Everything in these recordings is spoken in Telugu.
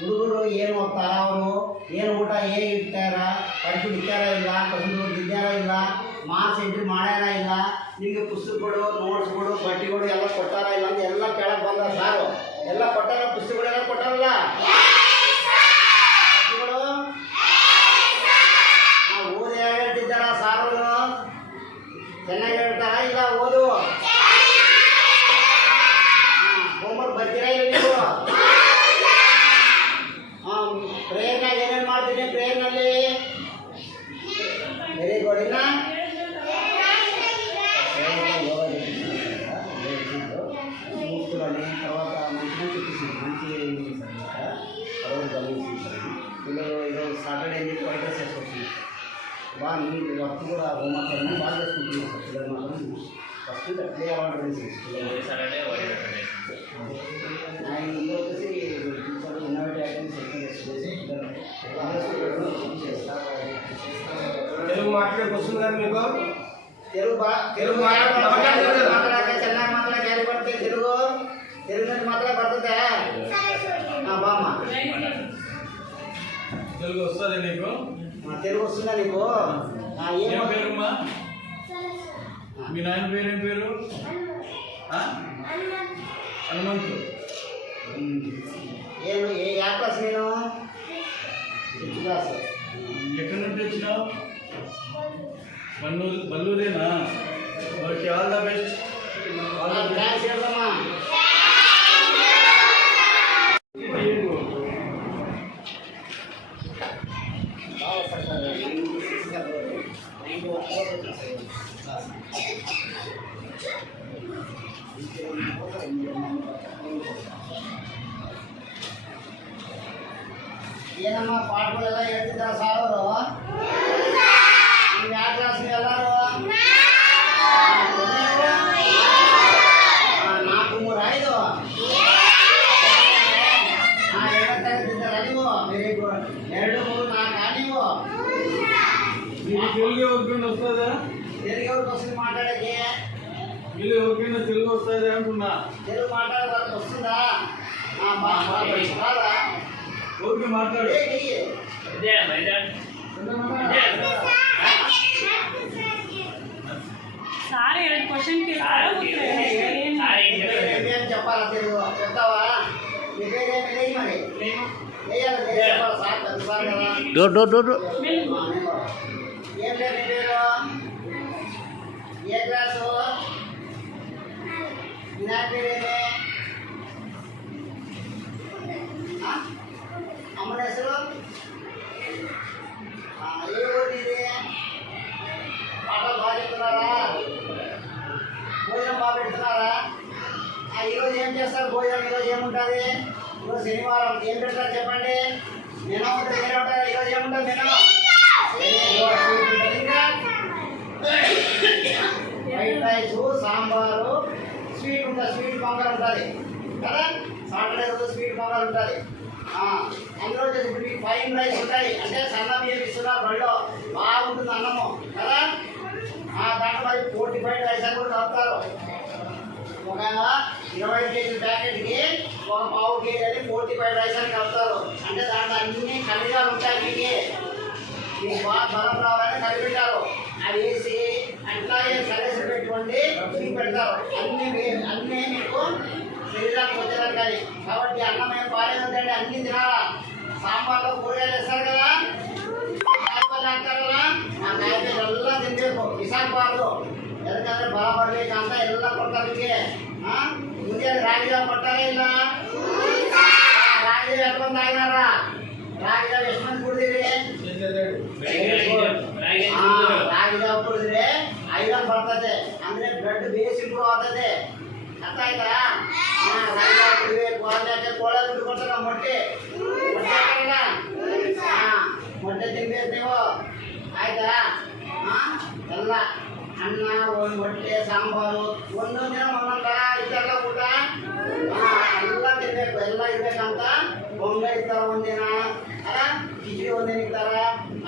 ಹುಡುಗರು ಏನು ಓದ್ತಾರ, ಅವರು ಏನು ಊಟ ಹೇಗೆ ಇಡ್ತಾರ, ಪರೀಕ್ಷೆ ಇಟ್ಟಾರ ಇಲ್ಲ, ಕಸೂರು ಇದ್ದಾರ ಇಲ್ಲ, ಮಾರ್ಕ್ಸ್ ಎಂಟ್ರಿ ಮಾಡ್ಯಾರ ಇಲ್ಲ, ನಿಮಗೆ ಪುಸ್ತಕಗಳು ನೋಟ್ಸ್ಗಳು ಬಟ್ಟೆಗಳು ಎಲ್ಲ ಕೊಟ್ಟಾರ ಇಲ್ಲ ಅಂತ ಎಲ್ಲ ಕೇಳಕ್ಕೆ ಬಂದಾರ ಸಾರು. ಎಲ್ಲ ಕೊಟ್ಟಾರ, ಪುಸ್ತಕಗಳೆಲ್ಲ ಕೊಟ್ಟಾರಲ್ಲ ಪುಸ್ತಕಗಳು ನಾವು ಓದಿ ಹೇಳ್ತಿದ್ದಾರ ಸಾರು. ಚೆನ್ನಾಗಿ ಹೇಳ್ತಾರ ಇಲ್ಲ ಓದು ಹೋಮ್ವರ್ಕ್ ಬರ್ತೀರಾ ಇಲ್ಲ ನೀವು? ಪ್ರೇಯರ್ನಾಗ ಏನೇನು ಮಾಡ್ತೀನಿ? ಪ್ರೇಯರ್ನಲ್ಲಿ ವೆರಿ ಗುಡ್. ಇನ್ನ తర్వాత మంచి తర్వాత గమనించి పిల్లలు ఈరోజు సాటర్డే అని చెప్పి వైట్ చేసుకొచ్చింది బాగా నీళ్ళు వర్క్ కూడా హోంవర్క్ అన్నీ బాగా చేసుకుంటున్నాం సార్. పిల్లలు మాత్రం ఫస్ట్ ప్లే అవార్డు వచ్చేసి ఇందులో వచ్చేసి టీచర్ ఇన్నోవేటివ్ యాక్టివిటీస్ చేసి తెలుగు మాట్లాడే వస్తుంది కదా మీకు? తెలుగు మాట్లాడే ಚೆನ್ನಾಗಿ మాట్లాడే క్యారీ పడితే తెలుగు నుంచి మాట్లాడే పడుతుందా? బామ్మ తెలుగు వస్తుంది నీకు? తెలుగు వస్తుందా నీకు? ఏం పేరుమ్మా? మీ నాయన పేరు ఏం పేరు? హనుమంతు. ఏ క్లాస్ నేను? Fifth class. ఎక్కడి నుండి వచ్చినావు? బల్లూరేనా? Okay, all the best. Thanks చెప్పమ్మా. ಏನಮ್ಮ ಪಾಠಗಳೆಲ್ಲ ಹೇಳ್ತಿದ್ದಾರ ಸಾರು? ನೀವು ಯಾವ ಕ್ಲಾಸ್ ಎಲ್ಲರೂ? 4-3-5 2ನೇ ತರಗತಿದ್ದಾರ ನೀವು? Very good. 2-3-4 ನೀವು? తెలుగు ఎవరికైనా వస్తుందా? తెలుగు ఎవరికి వస్తుంది మాట్లాడేది? వీళ్ళు ఎవరికైనా తెలుగు వస్తుంది అంటున్నా. తెలుగు మాట్లాడే వాళ్ళకి వస్తుందా? బాగా ఊరికి మాట్లాడు. సార్ 2 క్వశ్చన్కి చెప్పాలా? తెలుగు చెప్తావా? నీ పేరేమి మరి? చెప్పాలి సార్, పెద్ద సార్ కదా. ఏం లేదు నీ పేరు? ఏ క్లాసు? నా పేరేమి? అమ్మని అసలు ఏ ఊరు ఇది? పాటలు బాగా చెప్తున్నారా? భోజనం బాగా పెడుతున్నారా? ఈరోజు ఏం చేస్తారు భోజనం? ఈరోజు ఏముంటుంది? ఈరోజు శనివారం. ఏం పెడతారు చెప్పండి? మెనూ ఉంటుంది. మెనూ ఉంటుంది. ఈరోజు ఏముంటుంది మెనూ? ఇంకా వైట్ రైస్, సాంబారు, స్వీట్ ఉంటుంది. స్వీట్ పొంగల్ ఉంటుంది కదా. సాటర్డే రోజు స్వీట్ పొంగల్ ఉంటుంది. అందులో వచ్చేసి ఇప్పుడు మీకు ఫైన్ రైస్ ఉంటాయి, అంటే సన్న బియ్యం ఇస్తున్నారు బడిలో, బాగుంటుంది అన్నము కదా. దాంట్లో మరి 45 రైస్ అని కూడా కలుపుతారు. ఒక 20 కేజీ ప్యాకెట్కి ఒక పావు కేజీ అని 45 రైస్ అని కలుపుతారు. అంటే దాంట్లో అన్ని ఖనిజాలు ఉంటాయి. మీకు బాగా బలం రావాలని కలిపెట్టారు. అవి వేసి అట్లాగే సరే పెడతారు. అన్నీ మీకు శరీరానికి వచ్చేదాన్ని. కాబట్టి అన్నం ఏం పాలేదండి, అన్ని తినాలా. సాంబార్లో కూరగాయలు వేస్తారు కదా, కాయపల్లి అంటారు కదా, ఆ కాయపల్లి ಎಲ್ಲ తినಬೇಕು, విశాఖపాటు ఎందుకంటే బలపడಬೇಕು ಅಂತ ಎಲ್ಲ ಕೊಡ್ತಾರೆ. ಮುಂದೆ ರಾಗಿ ಜಾವ ಕೊಟ್ಟಾರ ಇಲ್ಲ? ರಾಗಿ ಜಾವ ಎಷ್ಟೊಂದು ಆಗಿನಾರ? ರಾಗಿ ಜಾವ ಎಷ್ಟು ಮಂದಿ ಕುಡಿದಿರಿ? ರಾಗಿ ಜಾವ ಕುಡಿದ್ರೆ ಐರನ್ ಬರ್ತದೆ, ಅಂದ್ರೆ ಬ್ಲಡ್ ಬೇಸ್ ಇಂಪ್ರೂವ್ ಆಗ್ತದೆ. ಅರ್ಥ ಆಯ್ತಾ? ರಾಗಿ ಜಾವ ಕುಡಿಬೇಕು. ಆಮೇಲೆ ಕೋಳ ದುಡ್ಡು ಕೊಡ್ತಾರೆ, ಮೊಟ್ಟೆ ಮೊಟ್ಟೆ ತಿನ್ಬೇಕು ನೀವು. ಆಯ್ತಾ? ಎಲ್ಲ ಅನ್ನ, ಒಂದು ಮೊಟ್ಟೆ, ಸಾಂಬಾರು, ಒಂದೊಂದು ದಿನ ಒಂದೊಂದು ಥರ ಇದ್ದಲ್ಲ ಊಟ. ಎಲ್ಲ ತಿನ್ಬೇಕು, ಎಲ್ಲ ಇರ್ಬೇಕಂತ. ಬೊಂಬೆ ಇರ್ತಾರ ಒಂದಿನ, ಅಲ್ಲ ಕಿಚಡಿ ಒಂದಿನ ಇರ್ತಾರ,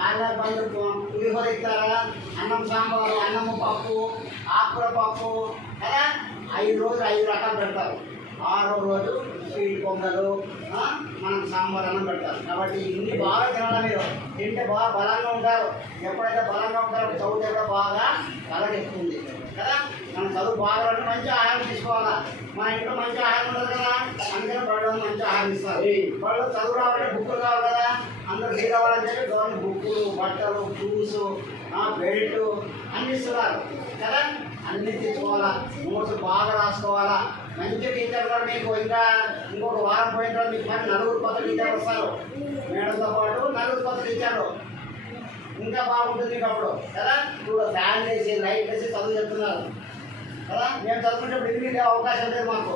ಆಮೇಲೆ ಬಂದು ಪುಳಿಹೋರ ಇರ್ತಾರ, అన్నం సాంబారు, అన్నము పప్పు, ఆకుకూర పప్పు, అలా 5 రోజులు 5 రకాలు పెడతారు. 6వ రోజు స్వీట్ పొంగలు, మనం సాంబార్ అన్నం పెడతారు. కాబట్టి ఇన్ని బాగా తినాలి. మీరు తింటే బాగా బలంగా ఉంటారు. ఎప్పుడైతే బలంగా ఉంటారో చదువు దగ్గర బాగా బలకెక్కుతుంది కదా. మనం చదువు బాగా అంటే మంచి ఆహారం తీసుకోవాలా. మన ఇంట్లో మంచి ఆహారం ఉండదు కదా, అందుకని బళ్ళు మంచి ఆహారం ఇస్తారు. వాళ్ళు చదువు రావాలంటే బుక్కులు కావాలి కదా, అందరూ లీడ్ అవ్వాలని చెప్పి గవర్నమెంట్ బుక్కులు, బట్టలు, షూస్, బెల్ట్ అన్ని ఇస్తున్నారు కదా. అన్ని తెచ్చుకోవాలా, నోట్స్ బాగా రాసుకోవాలా. మంచి టీచర్ కూడా మీకు ఇంకా ఇంకొక వారం పోయిన తర్వాత మీకు మరి 4 కొత్త టీచర్లు వస్తారు. మేడంతో పాటు 4 కొత్త టీచర్లు ఇంకా బాగుంటుంది మీకు అప్పుడు కదా. ఇప్పుడు ఫ్యాన్ వేసి లైట్ వేసి చదువు చెప్తున్నారు కదా. మేము చదువుకునేప్పుడు డిగ్రీ అవకాశం లేదు మాకు.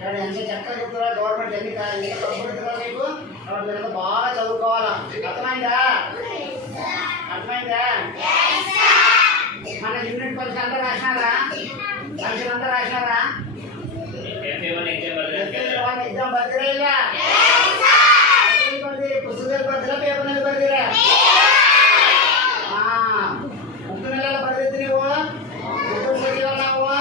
కానీ ఎంత చక్కగా చెప్తున్నారు గవర్నమెంట్, ఎన్ని ఎంత చదువుకుంటున్నారు మీకు. కాబట్టి మీరు బాగా చదువుకోవాలా. అర్థమైందా? అర్థమైందా? మన యూనిట్ పరీక్ష అంతా రాసినారా? పరీక్షలు అంతా రాసినారా? ఎగ్జామ్ బర్తిరా ಇಲ್ಲ? పుస్తకాలు బర్తిరా, పేపర్ మీద బర్తిరా? బుక్ నెలలో బర్తిద్ది నీవు, బుక్ చదివావు నువ్వు.